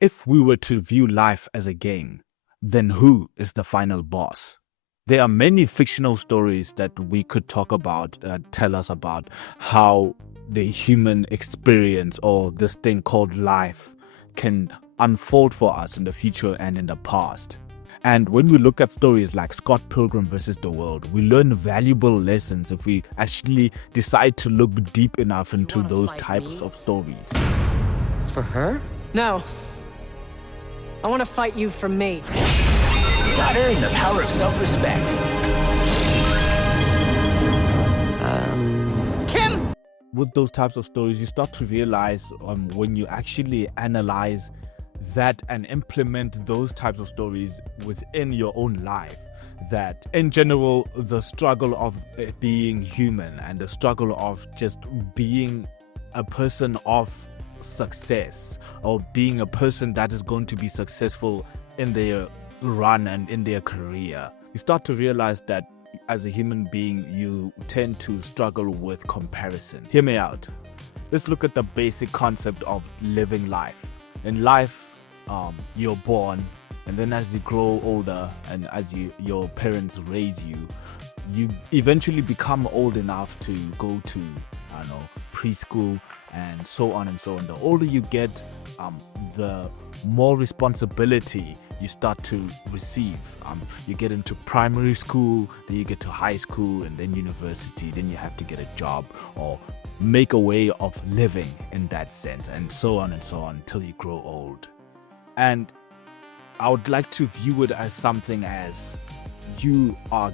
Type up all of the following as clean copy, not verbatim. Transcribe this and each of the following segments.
If we were to view life as a game, then who is the final boss? There are many fictional stories that we could talk about that tell us about how the human experience or this thing called life can unfold for us in the future and in the past. And when we look at stories like Scott Pilgrim versus the World, we learn valuable lessons if we actually decide to look deep enough into those types of stories. For her? No. I want to fight you for me. Stutter and the power of self-respect. Kim! With those types of stories, you start to realize when you actually analyze that and implement those types of stories within your own life, that in general, the struggle of being human and the struggle of just being a person of success or being a person that is going to be successful in their run and in their career, you start to realize that as a human being, you tend to struggle with comparison. Hear me out. Let's look at the basic concept of living life. In life, you're born, and then as you grow older and as your parents raise you, you eventually become old enough to go to, preschool and so on and so on. The older you get, the more responsibility you start to receive. You get into primary school, then you get to high school, and then university. Then you have to get a job or make a way of living in that sense, and so on until you grow old. And I would like to view it as something as you are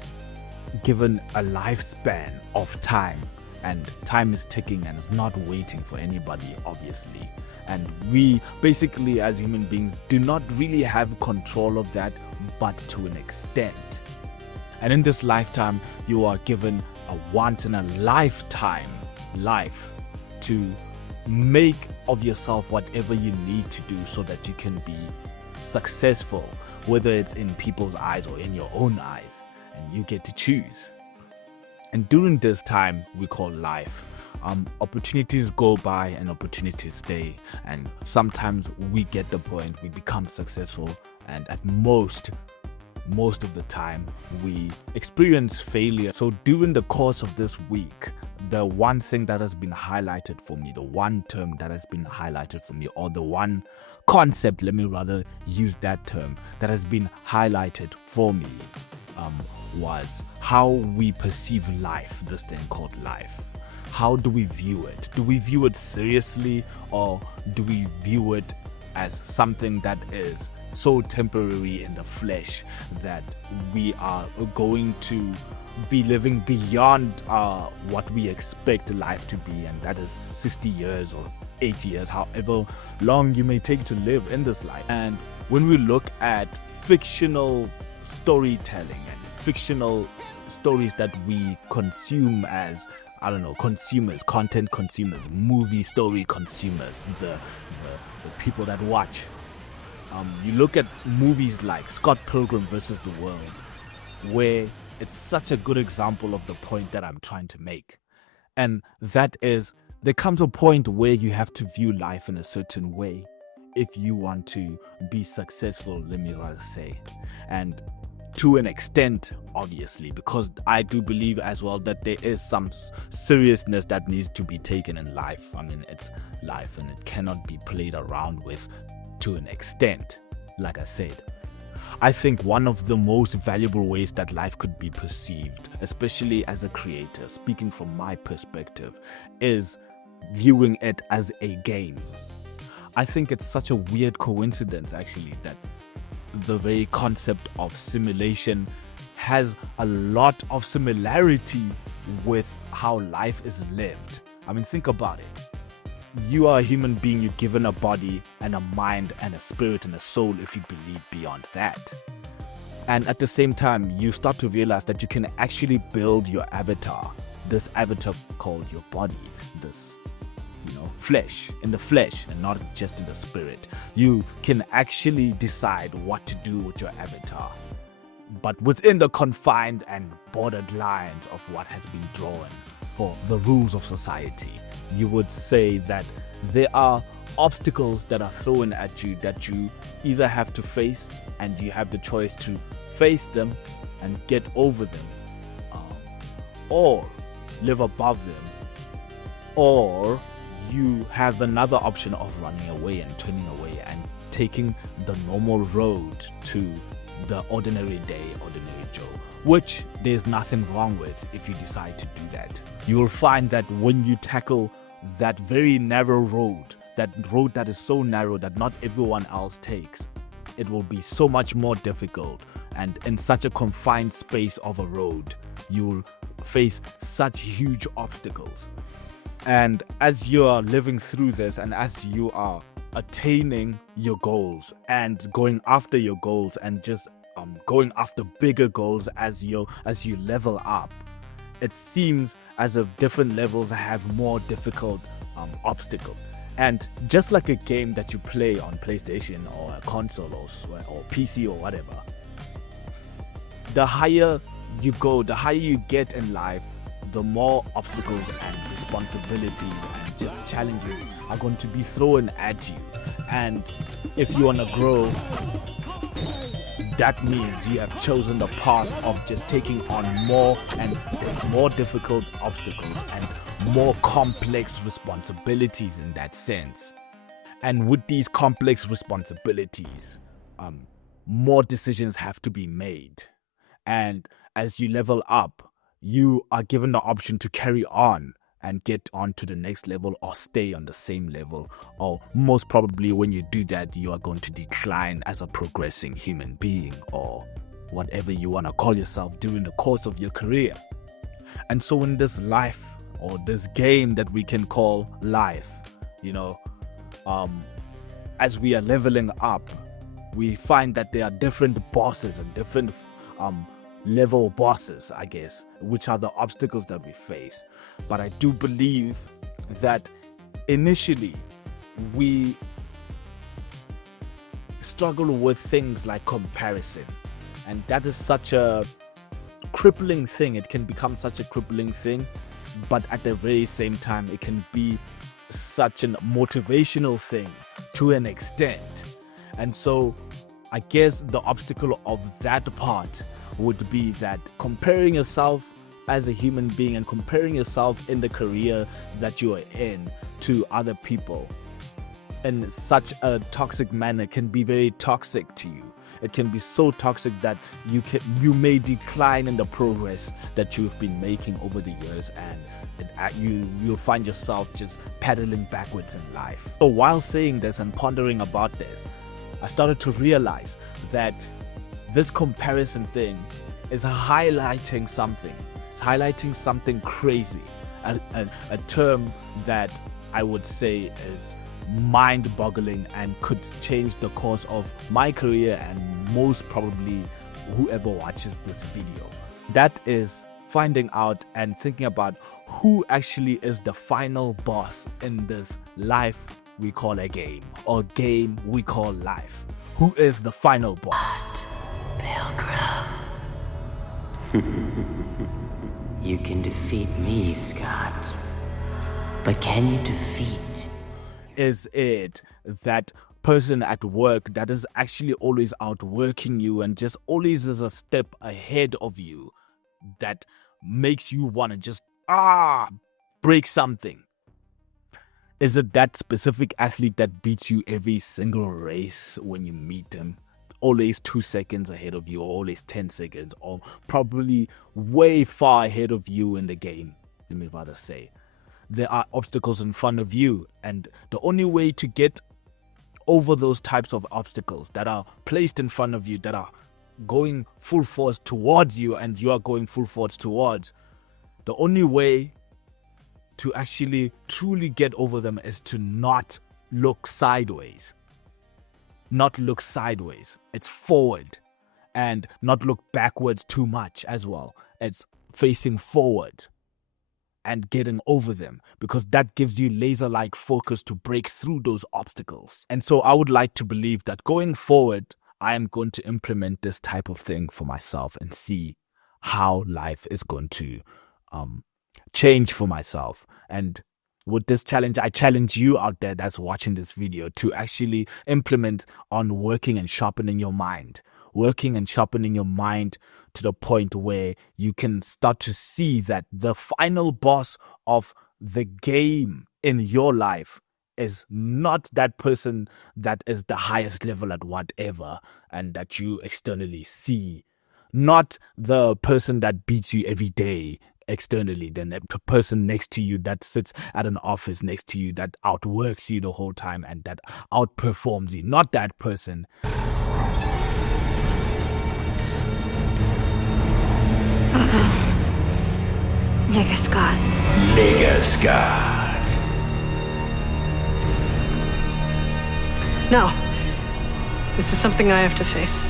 given a lifespan of time, and time is ticking and it's not waiting for anybody, obviously. And we basically, as human beings, do not really have control of that, but to an extent. And in this lifetime, you are given a once in a lifetime life to make of yourself whatever you need to do so that you can be successful, whether it's in people's eyes or in your own eyes, and you get to choose. And during this time we call life, opportunities go by and opportunities stay, and sometimes we get the point, we become successful, and at most of the time we experience failure. So during the course of this week, the one thing that has been highlighted for me, the one term that has been highlighted for me, or the one concept, let me rather use that term, that has been highlighted for me, was how we perceive life, this thing called life. How do we view it? Do we view it seriously, or do we view it as something that is so temporary in the flesh that we are going to be living beyond what we expect life to be, and that is 60 years or 80 years, however long you may take to live in this life. And when we look at fictional storytelling and fictional stories that we consume as consumers, content consumers, movie story consumers, the people that watch, you look at movies like Scott Pilgrim versus the World, where it's such a good example of the point that I'm trying to make. And that is, there comes a point where you have to view life in a certain way if you want to be successful, let me rather say. And to an extent, obviously, because I do believe as well that there is some seriousness that needs to be taken in life. I mean, it's life and it cannot be played around with to an extent. Like I said, I think one of the most valuable ways that life could be perceived, especially as a creator, speaking from my perspective, is viewing it as a game. I think it's such a weird coincidence, actually, that the very concept of simulation has a lot of similarity with how life is lived. I mean, think about it. You are a human being, you're given a body and a mind and a spirit and a soul, if you believe beyond that. And at the same time, you start to realize that you can actually build your avatar, this avatar called your body, this flesh, in the flesh and not just in the spirit. You can actually decide what to do with your avatar, but within the confined and bordered lines of what has been drawn for the rules of society. You would say that there are obstacles that are thrown at you that you either have to face, and you have the choice to face them and get over them, or live above them, or you have another option of running away and turning away and taking the normal road to the ordinary day, ordinary Joe, which there's nothing wrong with if you decide to do that. You will find that when you tackle that very narrow road, that road that is so narrow that not everyone else takes, it will be so much more difficult, and in such a confined space of a road, you will face such huge obstacles. And as you are living through this, and as you are attaining your goals and going after your goals, and just going after bigger goals as you level up, it seems as if different levels have more difficult obstacles. And just like a game that you play on PlayStation or a console or PC or whatever, the higher you go, the higher you get in life, the more obstacles and responsibilities and just challenges are going to be thrown at you. And if you want to grow, that means you have chosen the path of just taking on more and more difficult obstacles and more complex responsibilities in that sense. And with these complex responsibilities, more decisions have to be made. And as you level up, you are given the option to carry on and get on to the next level, or stay on the same level, or most probably when you do that, you are going to decline as a progressing human being, or whatever you want to call yourself during the course of your career. And so in this life, or this game that we can call life, as we are leveling up, we find that there are different bosses and different level bosses, I guess, which are the obstacles that we face. But I do believe that initially we struggle with things like comparison, and that is such a crippling thing. It can become such a crippling thing, but at the very same time, it can be such a motivational thing to an extent. And so I guess the obstacle of that part would be that comparing yourself as a human being and comparing yourself in the career that you are in to other people in such a toxic manner can be very toxic to you. It can be so toxic that you may decline in the progress that you've been making over the years, and you'll find yourself just paddling backwards in life. So while saying this and pondering about this, I started to realize that this comparison thing is highlighting something. It's highlighting something crazy, a term that I would say is mind-boggling and could change the course of my career and most probably whoever watches this video. That is finding out and thinking about who actually is the final boss in this life we call a game, or game we call life. Who is the final boss? Pilgrim. You can defeat me, Scott. But can you defeat? Is it that person at work that is actually always outworking you and just always is a step ahead of you that makes you want to just break something? Is it that specific athlete that beats you every single race when you meet them? Always 2 seconds ahead of you, or always 10 seconds, or probably way far ahead of you in the game, let me rather say. There are obstacles in front of you, and the only way to get over those types of obstacles that are placed in front of you, that are going full force towards you and you are going full force towards, the only way to actually truly get over them is to not look sideways. Not look sideways. It's forward, and not look backwards too much as well. It's facing forward and getting over them, because that gives you laser-like focus to break through those obstacles. And so I would like to believe that going forward, I am going to implement this type of thing for myself and see how life is going to change for myself. And with this challenge, I challenge you out there that's watching this video to actually implement on working and sharpening your mind. Working and sharpening your mind to the point where you can start to see that the final boss of the game in your life is not that person that is the highest level at whatever and that you externally see. Not the person that beats you every day externally, then a person next to you that sits at an office next to you that outworks you the whole time and that outperforms you. Not that person. Nigga Scott. Nigga Scott. No. This is something I have to face.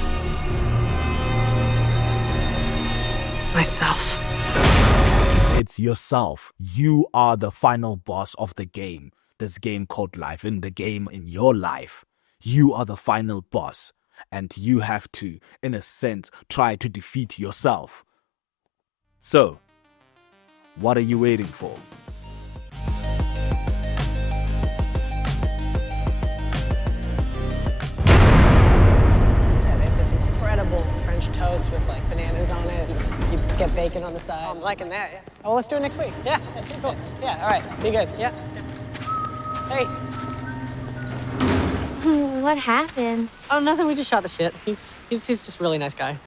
Myself. It's yourself. You are the final boss of the game. This game called life. In the game in your life, you are the final boss. And you have to, in a sense, try to defeat yourself. So, what are you waiting for? Yeah, they have this incredible French toast with like bananas on it, and you get bacon on the side. I'm liking that, yeah. Oh, let's do it next week. Yeah, that's cool. Yeah, all right, be good, yeah. Hey. What happened? Oh, nothing, we just shot the shit. He's just a really nice guy.